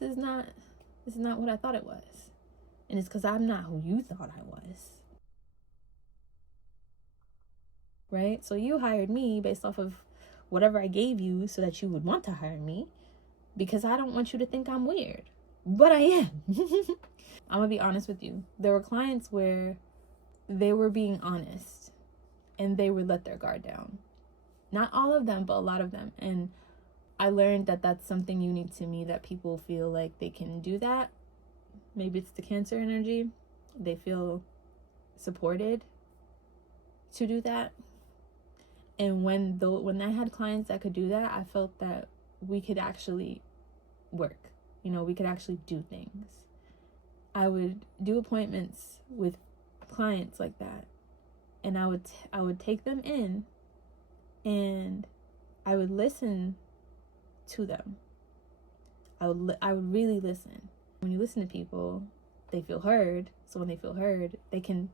this is not what I thought it was. And it's because I'm not who you thought I was. Right? So you hired me based off of whatever I gave you so that you would want to hire me, because I don't want you to think I'm weird. But I am. I'm going to be honest with you. There were clients where they were being honest and they would let their guard down. Not all of them, but a lot of them. And I learned that that's something unique to me, that people feel like they can do that. Maybe it's the Cancer energy. They feel supported to do that. And when I had clients that could do that, I felt that we could actually work. You know, we could actually do things. I would do appointments with clients like that. And I would take them in and I would listen to them. I would really listen. When you listen to people, they feel heard. So when they feel heard, they can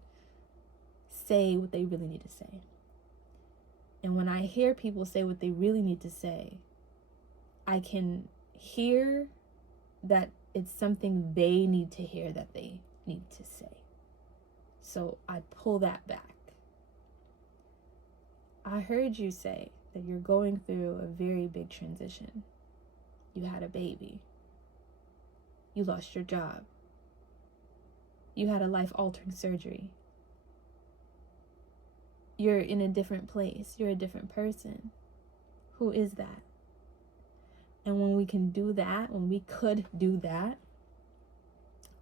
say what they really need to say. And when I hear people say what they really need to say, I can hear that it's something they need to hear that they need to say. So I pull that back. I heard you say that you're going through a very big transition. You had a baby. You lost your job. You had a life-altering surgery. You're in a different place. You're a different person. Who is that? And when we can do that, when we could do that,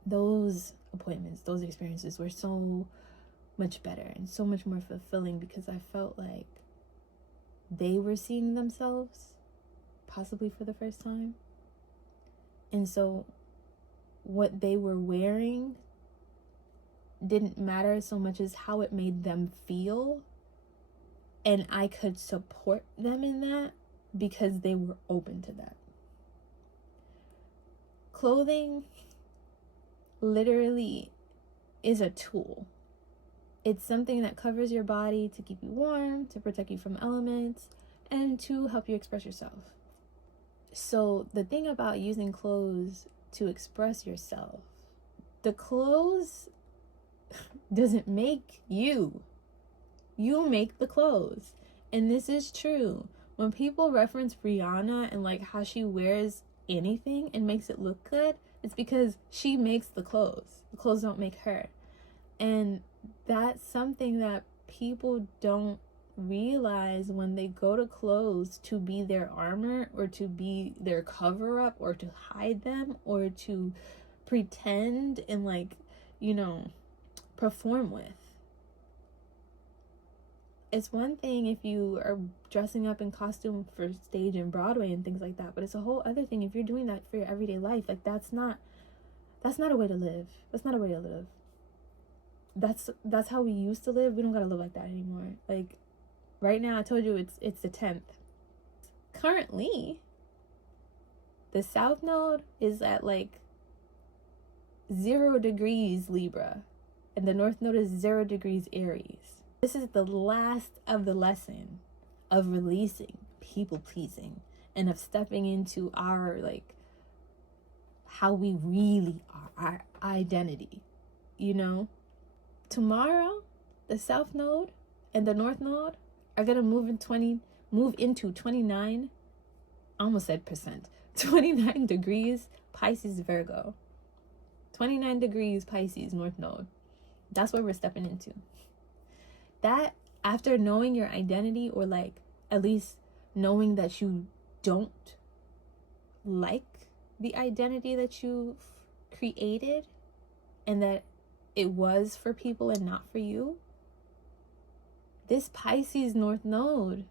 those appointments, those experiences were so much better and so much more fulfilling, because I felt like they were seeing themselves possibly for the first time. And so what they were wearing didn't matter so much as how it made them feel. And I could support them in that because they were open to that. Clothing literally is a tool. It's something that covers your body to keep you warm, to protect you from elements, and to help you express yourself. So the thing about using clothes to express yourself, the clothes doesn't make you. You make the clothes. And this is true. When people reference Rihanna and like how she wears anything and makes it look good, it's because she makes the clothes. The clothes don't make her. And that's something that people don't realize when they go to clothes to be their armor or to be their cover up or to hide them or to pretend and like, you know, perform with. It's one thing if you are dressing up in costume for stage and Broadway and things like that, but it's a whole other thing if you're doing that for your everyday life. Like that's not a way to live. That's not a way to live. That's how we used to live. We don't gotta live like that anymore. Like right now, I told you it's the 10th. Currently, the South Node is at like 0 degrees Libra, and the North Node is 0 degrees Aries. This is the last of the lesson of releasing people pleasing and of stepping into our like how we really are, our identity. You know, tomorrow the South Node and the North Node are gonna move into 29. I almost said percent. 29 degrees Pisces Virgo. 29 degrees Pisces North Node. That's what we're stepping into. That, after knowing your identity, or like at least knowing that you don't like the identity that you've created and that it was for people and not for you, this Pisces North Node,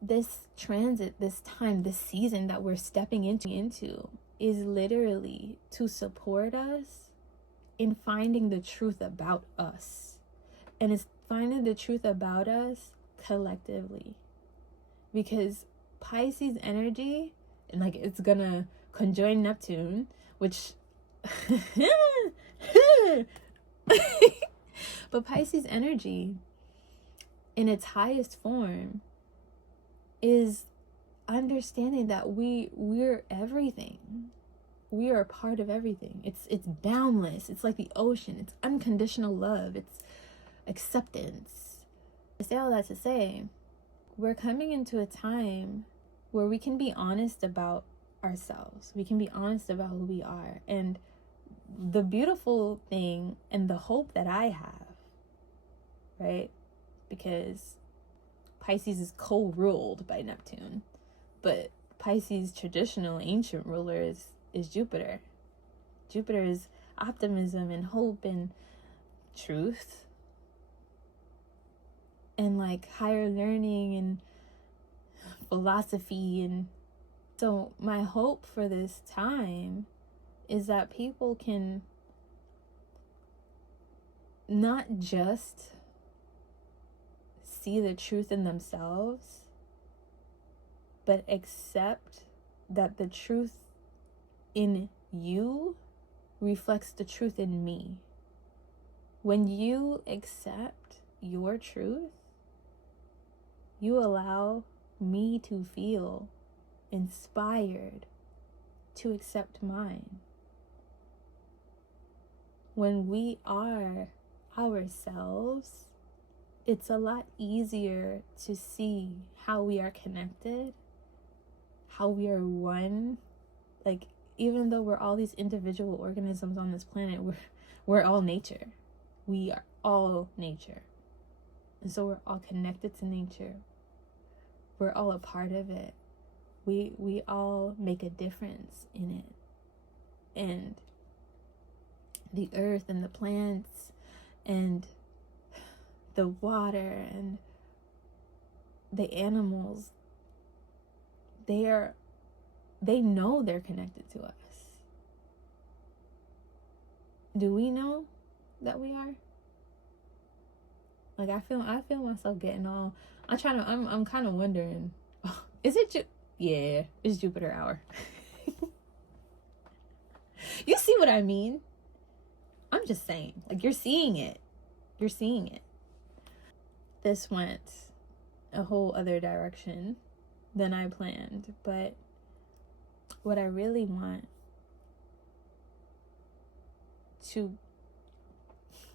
this transit, this time, this season that we're stepping into is literally to support us in finding the truth about us. And it's finding the truth about us collectively. Because Pisces energy, and like it's gonna conjoin Neptune, which but Pisces energy in its highest form is understanding that we're everything. We are a part of everything. It's boundless. It's like the ocean. It's unconditional love. It's acceptance. I say all that to say, we're coming into a time where we can be honest about ourselves. We can be honest about who we are. And the beautiful thing and the hope that I have, right? Because Pisces is co-ruled by Neptune, but Pisces' traditional ancient ruler is Jupiter. Jupiter is optimism and hope and truth and like higher learning and philosophy. And so my hope for this time is that people can not just see the truth in themselves, but accept that the truth in you reflects the truth in me. When you accept your truth, you allow me to feel inspired to accept mine. When we are ourselves, it's a lot easier to see how we are connected, how we are one. Like, even though we're all these individual organisms on this planet, we're all nature. We are all nature. And so we're all connected to nature. We're all a part of it. We all make a difference in it. And the earth and the plants and the water and the animals, they know they're connected to us. Do we know that we are? Like, I feel myself getting all, I'm kind of wondering, is it yeah, it's Jupiter hour. You see what I mean? I'm just saying, like, you're seeing it. This went a whole other direction than I planned, but what I really want to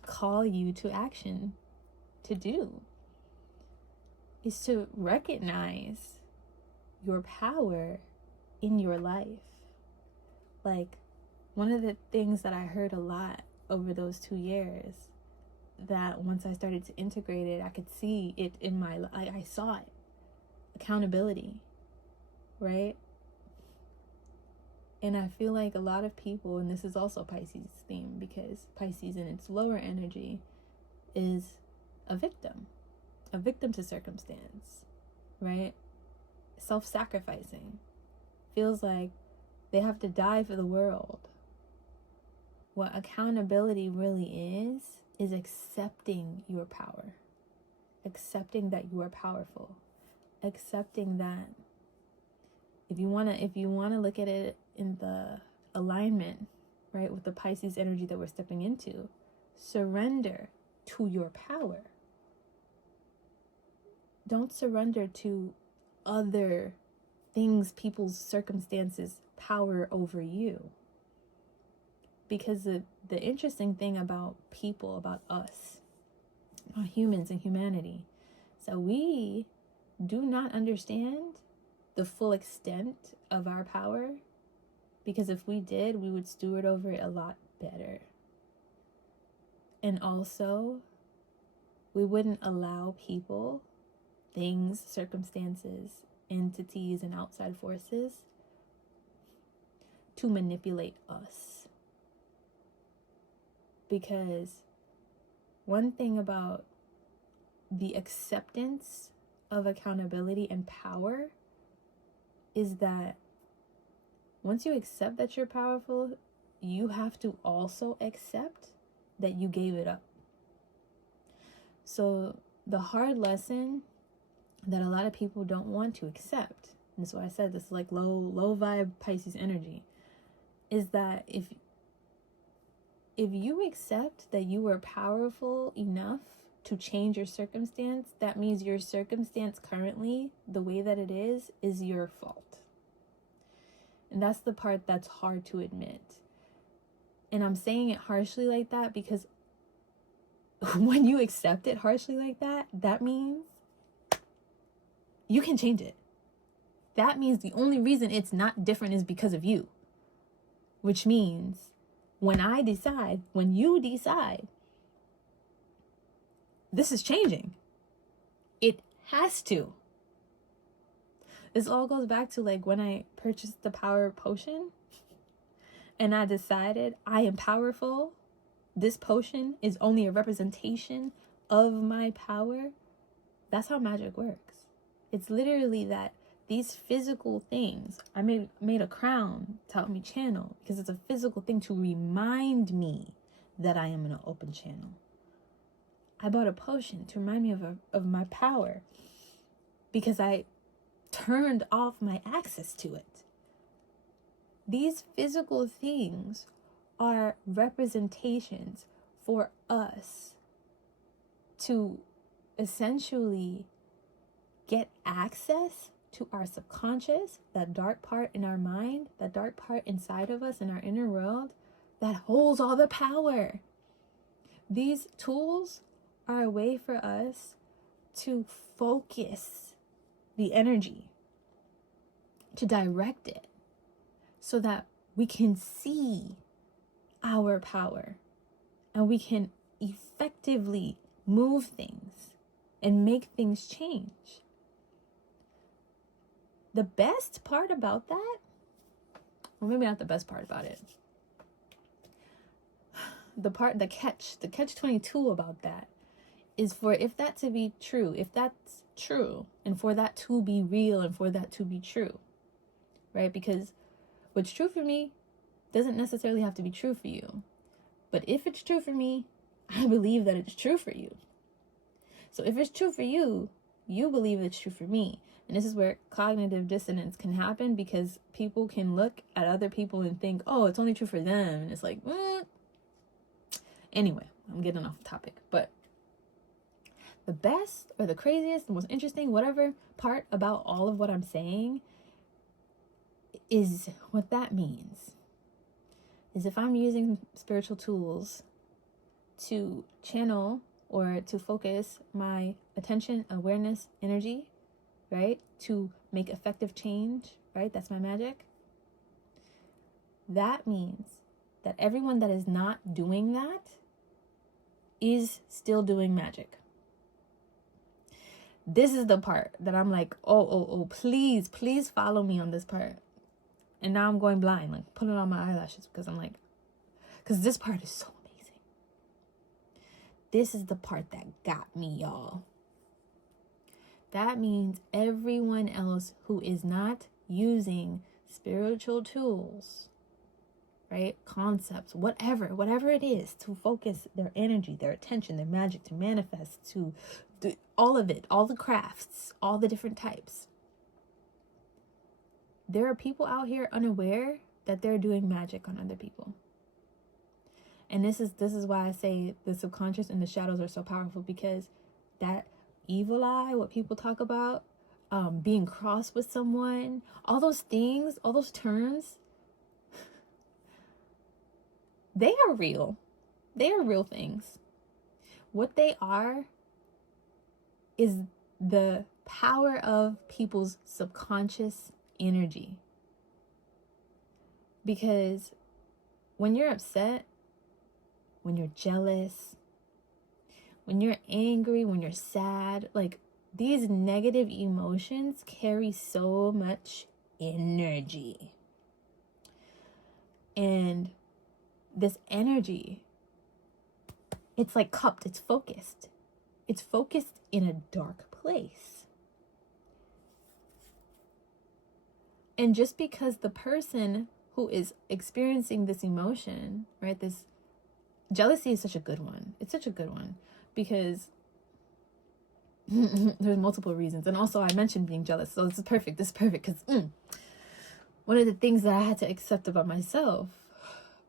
call you to action to do is to recognize your power in your life. Like, one of the things that I heard a lot over those 2 years, that once I started to integrate it, I could see it in my life. I saw it. Accountability, right? And I feel like a lot of people, and this is also Pisces' theme, because Pisces in its lower energy is a victim to circumstance, right? Self-sacrificing. Feels like they have to die for the world. What accountability really is accepting your power, accepting that you are powerful, accepting that if you want to look at it in the alignment, right, with the Pisces energy that we're stepping into, surrender to your power. Don't surrender to other things, people's circumstances, power over you. Because the interesting thing about people, about us, about humans and humanity, so we do not understand the full extent of our power, because if we did, we would steward over it a lot better. And also, we wouldn't allow people, things, circumstances, entities, and outside forces to manipulate us. Because one thing about the acceptance of accountability and power is that once you accept that you're powerful, you have to also accept that you gave it up. So the hard lesson that a lot of people don't want to accept, and that's why I said this is like low vibe Pisces energy, is that if you accept that you are powerful enough to change your circumstance, that means your circumstance currently, the way that it is your fault. And that's the part that's hard to admit. And I'm saying it harshly like that because when you accept it harshly like that, that means you can change it. That means the only reason it's not different is because of you. Which means when you decide, this is changing. It has to. This all goes back to like when I purchased the power potion and I decided I am powerful. This potion is only a representation of my power. That's how magic works. It's literally that these physical things, I made a crown to help me channel because it's a physical thing to remind me that I am in an open channel. I bought a potion to remind me of my power because I turned off my access to it. These physical things are representations for us to essentially get access to our subconscious, that dark part in our mind, that dark part inside of us in our inner world that holds all the power. These tools are a way for us to focus the energy, to direct it so that we can see our power and we can effectively move things and make things change. The best part about that, well, maybe not the best part about it. The catch 22 about that is for if that to be true, if that's true, and for that to be real and for that to be true, right? Because what's true for me doesn't necessarily have to be true for you. But if it's true for me, I believe that it's true for you. So if it's true for you, you believe it's true for me. And this is where cognitive dissonance can happen because people can look at other people and think, oh, it's only true for them. And it's like, Anyway, I'm getting off topic. But the best or the craziest, the most interesting, whatever part about all of what I'm saying is what that means. Is if I'm using spiritual tools to channel or to focus my attention, awareness, energy, right? To make effective change, right? That's my magic. That means that everyone that is not doing that is still doing magic. This is the part that I'm like, oh, please follow me on this part. And now I'm going blind, like putting on my eyelashes because this part is so amazing. This is the part that got me, y'all. That means everyone else who is not using spiritual tools, right? Concepts, whatever it is, to focus their energy, their attention, their magic, to manifest, to do all of it, all the crafts, all the different types. There are people out here unaware that they're doing magic on other people. And this is why I say the subconscious and the shadows are so powerful, because that evil eye, what people talk about, being cross with someone, all those things, all those terms, they are real. They are real things. What they are is the power of people's subconscious energy. Because when you're upset, when you're jealous, when you're angry, when you're sad, like these negative emotions carry so much energy. And this energy, it's like cupped, it's focused. It's focused in a dark place. And just because the person who is experiencing this emotion, right, this jealousy is such a good one. It's such a good one because there's multiple reasons. And also I mentioned being jealous. So this is perfect. This is perfect because one of the things that I had to accept about myself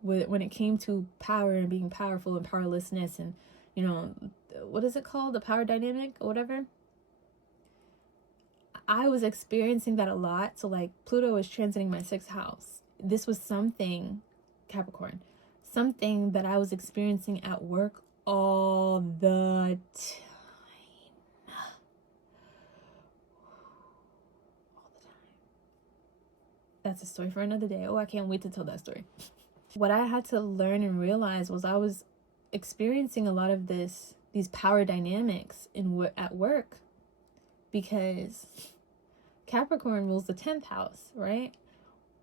when it came to power and being powerful and powerlessness and you know, what is it called? The power dynamic or whatever. I was experiencing that a lot. So like Pluto was transiting my 6th house. This was something, Capricorn, something that I was experiencing at work all the time. That's a story for another day. Oh, I can't wait to tell that story. What I had to learn and realize was I was experiencing a lot of these power dynamics at work, because Capricorn rules the 10th house, right?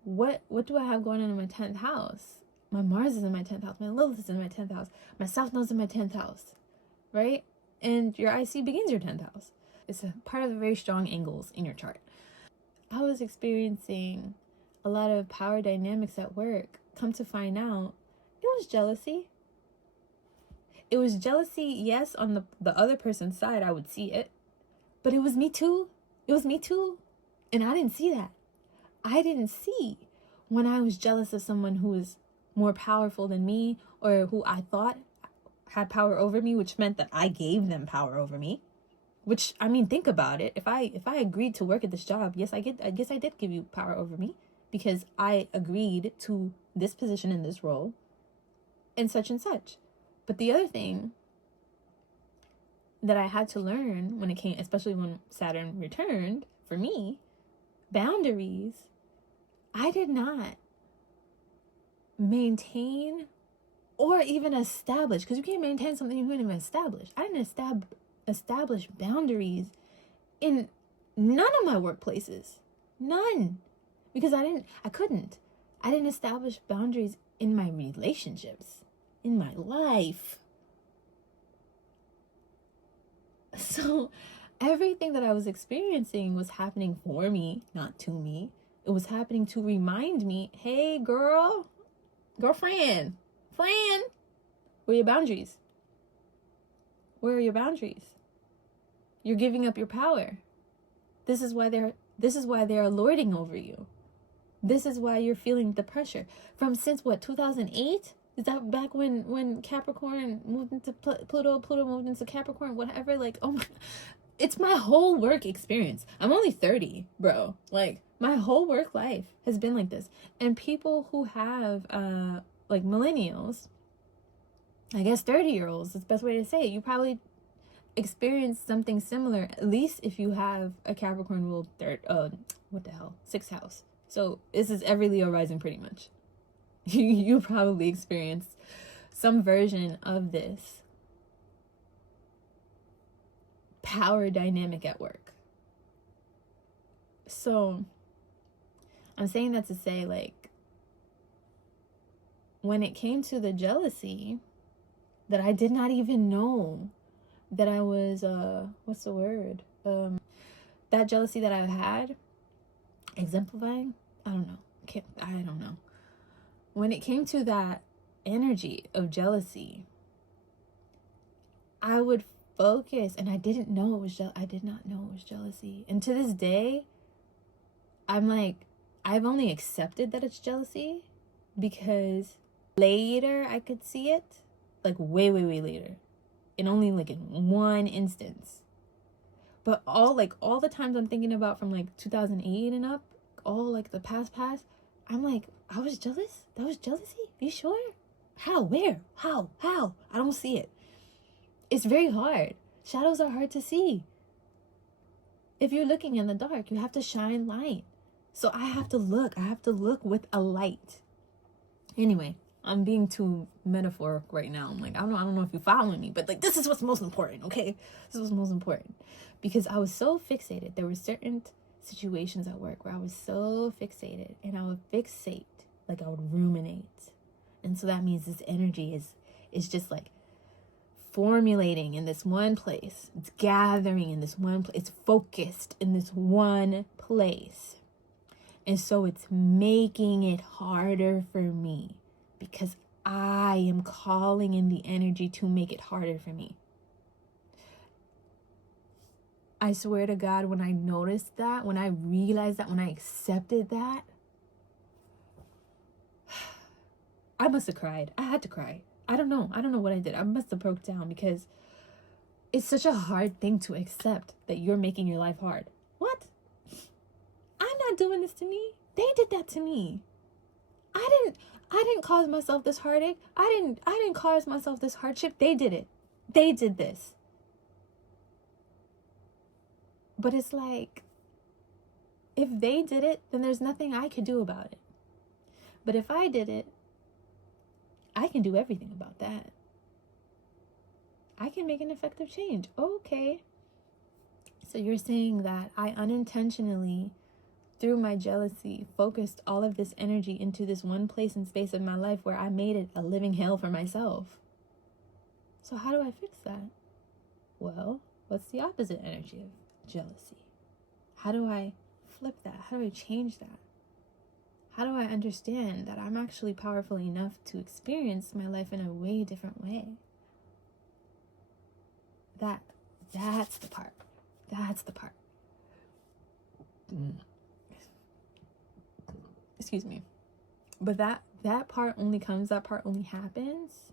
What do I have going on in my 10th house? My Mars is in my 10th house. My Lilith is in my 10th house. My South Node is in my 10th house, right? And your IC begins your 10th house. It's a part of the very strong angles in your chart. I was experiencing a lot of power dynamics at work. Come to find out, it was jealousy. It was jealousy, yes, on the other person's side, I would see it. But it was me too. It was me too. And I didn't see that. I didn't see when I was jealous of someone who was more powerful than me, or who I thought had power over me, which meant that I gave them power over me. Which, I mean, think about it. If I agreed to work at this job, yes, I guess I did give you power over me, because I agreed to this position in this role and such and such. But the other thing that I had to learn when it came, especially when Saturn returned for me, boundaries. I did not maintain or even establish, because you can't maintain something you can't even establish. I didn't establish boundaries in none of my workplaces. None. Because I couldn't. I didn't establish boundaries in my relationships, in my life. So everything that I was experiencing was happening for me, not to me. It was happening to remind me, hey, girlfriend, Fran, where are your boundaries? Where are your boundaries? You're giving up your power. This is why they're lording over you. This is why you're feeling the pressure. Since what, 2008? Is that back when Capricorn moved into Pluto moved into Capricorn, whatever? Like, oh my, it's my whole work experience. I'm only 30, bro. Like, my whole work life has been like this. And people who have, like millennials, I guess 30-year-olds, is the best way to say it, you probably experienced something similar, at least if you have a Capricorn ruled 6th house. So this is every Leo rising pretty much. You probably experienced some version of this power dynamic at work. So I'm saying that to say, like, when it came to the jealousy, that I did not even know that I was, what's the word? That jealousy that I've had, exemplifying, I don't know. When it came to that energy of jealousy, I would focus, and I didn't know it was I did not know it was jealousy. And to this day, I'm like, I've only accepted that it's jealousy because later I could see it, like way later, and only like in one instance. But all the times I'm thinking about from like 2008 and up, all like the past, I'm like, I was jealous? That was jealousy? Are you sure? How? Where? How? I don't see it. It's very hard. Shadows are hard to see. If you're looking in the dark, you have to shine light. So I have to look with a light. Anyway, I'm being too metaphoric right now. I'm like, I don't know if you're following me, but like, this is what's most important, okay? This is what's most important. Because I was so fixated. There were certain situations at work where I was so fixated, and I would fixate, like I would ruminate. And so that means this energy is just like formulating in this one place. It's gathering in this one place. It's focused in this one place. And so it's making it harder for me because I am calling in the energy to make it harder for me. I swear to God, when I noticed that, when I realized that, when I accepted that, I must have cried. I had to cry. I don't know what I did. I must have broke down, because it's such a hard thing to accept that you're making your life hard. What? I'm not doing this to me. They did that to me. I didn't cause myself this heartache. I didn't cause myself this hardship. They did it. They did this. But it's like, if they did it, then there's nothing I could do about it. But if I did it, I can do everything about that. I can make an effective change. Okay. So you're saying that I unintentionally, through my jealousy, focused all of this energy into this one place and space of my life where I made it a living hell for myself. So how do I fix that? Well, what's the opposite energy of jealousy? How do I flip that? How do I change that? How do I understand that I'm actually powerful enough to experience my life in a way different way? That's the part. That's the part. Excuse me. But that part only happens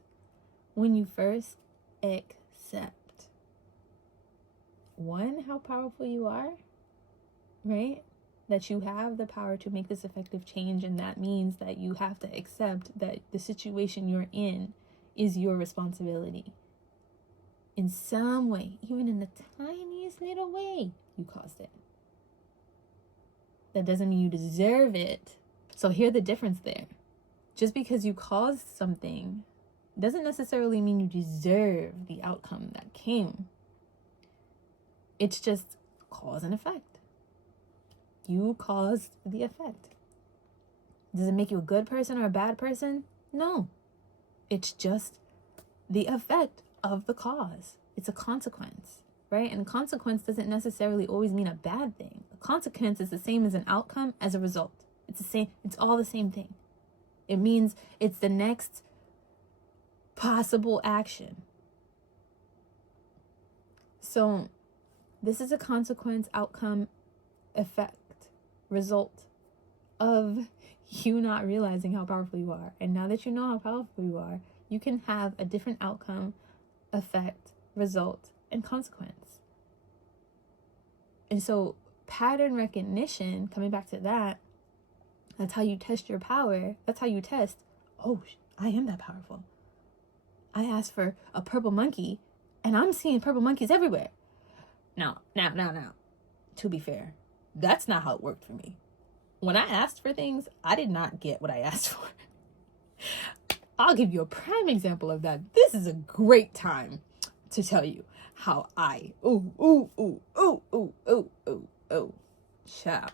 when you first accept, one, how powerful you are, right? That you have the power to make this effective change, and that means that you have to accept that the situation you're in is your responsibility. In some way, even in the tiniest little way, you caused it. That doesn't mean you deserve it. So hear the difference there. Just because you caused something doesn't necessarily mean you deserve the outcome that came. It's just cause and effect. You caused the effect. Does it make you a good person or a bad person? No. It's just the effect of the cause. It's a consequence, right? And consequence doesn't necessarily always mean a bad thing. A consequence is the same as an outcome as a result. It's the same. It's all the same thing. It means it's the next possible action. So this is a consequence, outcome, effect, result of you not realizing how powerful you are. And now that you know how powerful you are, you can have a different outcome, effect, result, and consequence. And so pattern recognition, coming back to that, that's how you test your power. That's how you test, oh, I am that powerful. I asked for a purple monkey, and I'm seeing purple monkeys everywhere. Now, to be fair, that's not how it worked for me. When I asked for things, I did not get what I asked for. I'll give you a prime example of that. This is a great time to tell you how child.